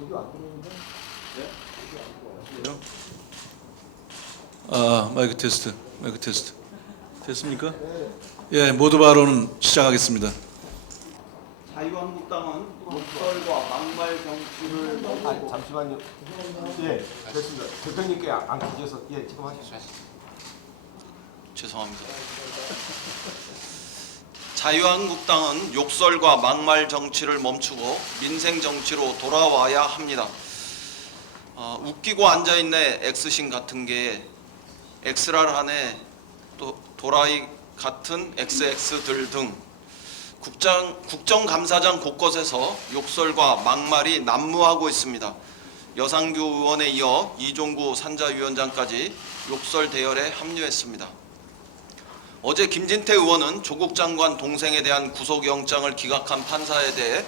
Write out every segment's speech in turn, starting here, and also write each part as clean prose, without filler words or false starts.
오디오 안 들어오는데? 마이크 테스트, 마이크 테스트. 됐습니까? 예, 모두 발언 시작하겠습니다. 자유한국당은 욕설과 막말 정치를 아니, 잠시만요. 예, 됐습니다. 대표님께 안 계셔서 예, 지금 하시죠. 죄송합니다. 자유한국당은 욕설과 막말 정치를 멈추고 민생 정치로 돌아와야 합니다. 웃기고 앉아있네 엑스신 같은 게 엑스랄 하네 또 도라이 같은 XX들 등 국정감사장 곳곳에서 욕설과 막말이 난무하고 있습니다. 여상규 의원에 이어 이종구 산자위원장까지 욕설 대열에 합류했습니다. 어제 김진태 의원은 조국 장관 동생에 대한 구속영장을 기각한 판사에 대해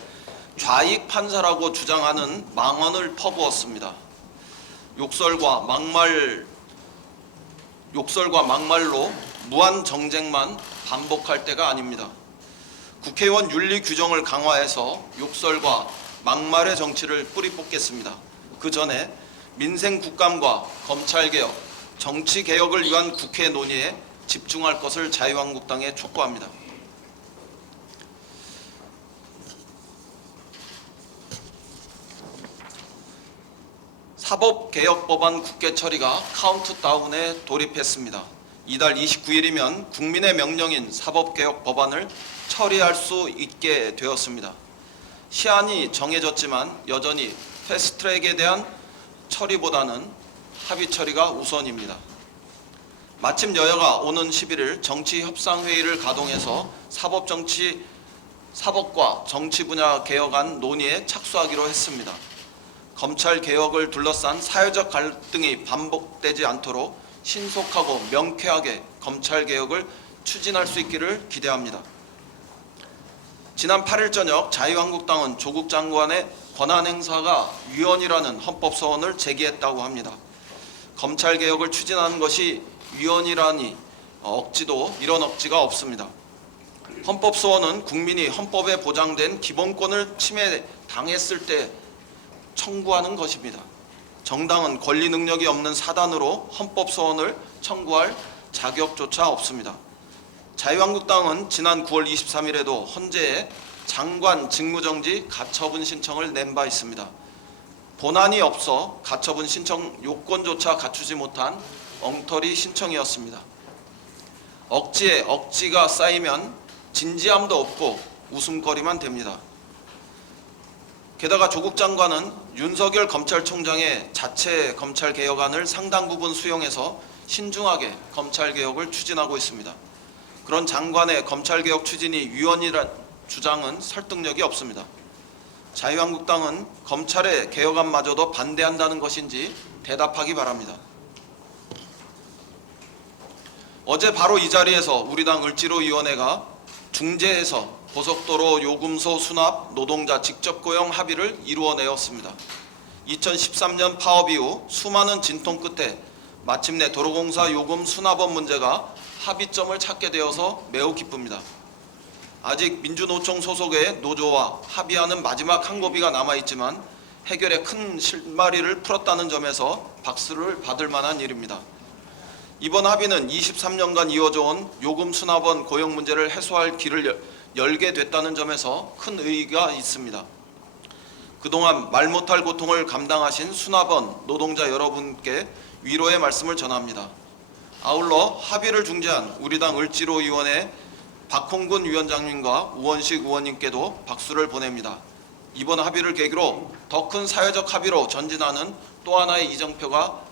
좌익 판사라고 주장하는 망언을 퍼부었습니다. 욕설과 막말로 무한 정쟁만 반복할 때가 아닙니다. 국회의원 윤리 규정을 강화해서 욕설과 막말의 정치를 뿌리 뽑겠습니다. 그 전에 민생 국감과 검찰개혁, 정치개혁을 위한 국회 논의에 집중할 것을 자유한국당에 촉구합니다. 사법개혁법안 국회 처리가 카운트다운에 돌입했습니다. 이달 29일이면 국민의 명령인 사법개혁법안을 처리할 수 있게 되었습니다. 시한이 정해졌지만 여전히 패스트트랙에 대한 처리보다는 합의 처리가 우선입니다. 마침 여야가 오는 11일 정치협상회의를 가동해서 사법과 정치 분야 개혁안 논의에 착수하기로 했습니다. 검찰 개혁을 둘러싼 사회적 갈등이 반복되지 않도록 신속하고 명쾌하게 검찰 개혁을 추진할 수 있기를 기대합니다. 지난 8일 저녁 자유한국당은 조국 장관의 권한 행사가 위헌이라는 헌법 소원을 제기했다고 합니다. 검찰 개혁을 추진하는 것이 위헌이라니 이런 억지가 없습니다. 헌법 소원은 국민이 헌법에 보장된 기본권을 침해당했을 때 청구하는 것입니다. 정당은 권리 능력이 없는 사단으로 헌법 소원을 청구할 자격조차 없습니다. 자유한국당은 지난 9월 23일에도 헌재에 장관 직무정지 가처분 신청을 낸 바 있습니다. 본안이 없어 가처분 신청 요건조차 갖추지 못한 엉터리 신청이었습니다. 억지에 억지가 쌓이면 진지함도 없고 웃음거리만 됩니다. 게다가 조국 장관은 윤석열 검찰총장의 자체 검찰개혁안을 상당 부분 수용해서 신중하게 검찰개혁을 추진하고 있습니다. 그런 장관의 검찰개혁 추진이 위헌이란 주장은 설득력이 없습니다. 자유한국당은 검찰의 개혁안마저도 반대한다는 것인지 대답하기 바랍니다. 어제 바로 이 자리에서 우리 당 을지로위원회가 중재해서 고속도로 요금소 수납 노동자 직접 고용 합의를 이루어내었습니다. 2013년 파업 이후 수많은 진통 끝에 마침내 도로공사 요금 수납원 문제가 합의점을 찾게 되어서 매우 기쁩니다. 아직 민주노총 소속의 노조와 합의하는 마지막 한 고비가 남아있지만 해결에 큰 실마리를 풀었다는 점에서 박수를 받을 만한 일입니다. 이번 합의는 23년간 이어져온 요금 수납원 고용 문제를 해소할 길을 열게 됐다는 점에서 큰 의의가 있습니다. 그동안 말 못할 고통을 감당하신 수납원 노동자 여러분께 위로의 말씀을 전합니다. 아울러 합의를 중재한 우리 당 을지로위원회 박홍근 위원장님과 우원식 의원님께도 박수를 보냅니다. 이번 합의를 계기로 더 큰 사회적 합의로 전진하는 또 하나의 이정표가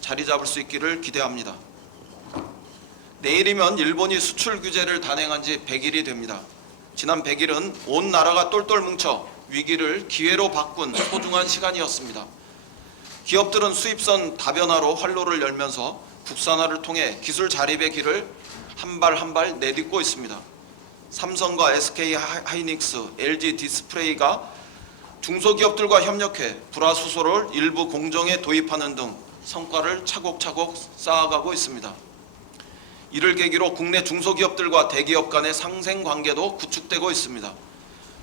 자리 잡을 수 있기를 기대합니다. 내일이면 일본이 수출 규제를 단행한 지 100일이 됩니다. 지난 100일은 온 나라가 똘똘 뭉쳐 위기를 기회로 바꾼 소중한 시간이었습니다. 기업들은 수입선 다변화로 활로를 열면서 국산화를 통해 기술 자립의 길을 한 발 한 발 내딛고 있습니다. 삼성과 SK 하이닉스, LG 디스플레이가 중소기업들과 협력해 불화수소를 일부 공정에 도입하는 등 성과를 차곡차곡 쌓아가고 있습니다. 이를 계기로 국내 중소기업들과 대기업 간의 상생 관계도 구축되고 있습니다.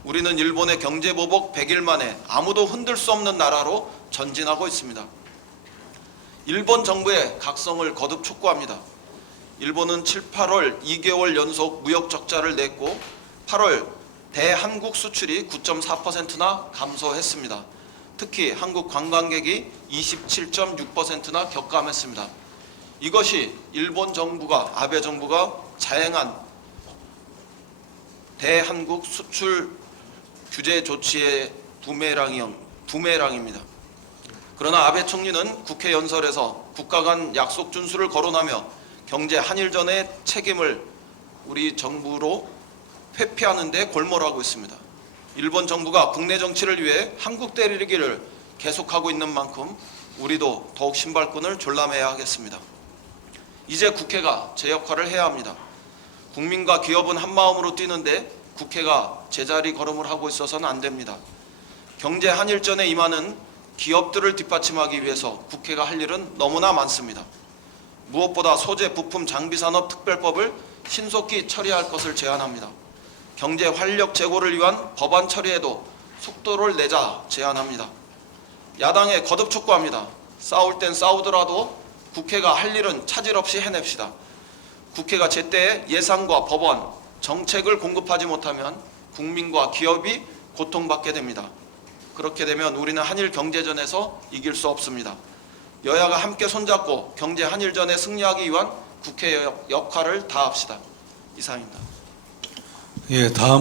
우리는 일본의 경제 보복 100일 만에 아무도 흔들 수 없는 나라로 전진하고 있습니다. 일본 정부의 각성을 거듭 촉구합니다. 일본은 7, 8월 2개월 연속 무역 적자를 냈고 8월 대한국 수출이 9.4%나 감소했습니다. 특히 한국 관광객이 27.6%나 격감했습니다. 이것이 일본 정부가 아베 정부가 자행한 대한국 수출 규제 조치의 부메랑입니다. 그러나 아베 총리는 국회 연설에서 국가 간 약속 준수를 거론하며 경제 한일전의 책임을 우리 정부로 회피하는 데 골몰하고 있습니다. 일본 정부가 국내 정치를 위해 한국 때리기를 계속하고 있는 만큼 우리도 더욱 신발끈을 졸라매야 하겠습니다. 이제 국회가 제 역할을 해야 합니다. 국민과 기업은 한마음으로 뛰는데 국회가 제자리 걸음을 하고 있어서는 안 됩니다. 경제 한일전에 임하는 기업들을 뒷받침하기 위해서 국회가 할 일은 너무나 많습니다. 무엇보다 소재, 부품, 장비산업 특별법을 신속히 처리할 것을 제안합니다. 경제 활력 제고를 위한 법안 처리에도 속도를 내자 제안합니다. 야당에 거듭 촉구합니다. 싸울 땐 싸우더라도 국회가 할 일은 차질 없이 해냅시다. 국회가 제때 예산과 법안, 정책을 공급하지 못하면 국민과 기업이 고통받게 됩니다. 그렇게 되면 우리는 한일 경제전에서 이길 수 없습니다. 여야가 함께 손잡고 경제 한일전에 승리하기 위한 국회의 역할을 다합시다. 이상입니다. 예, 다음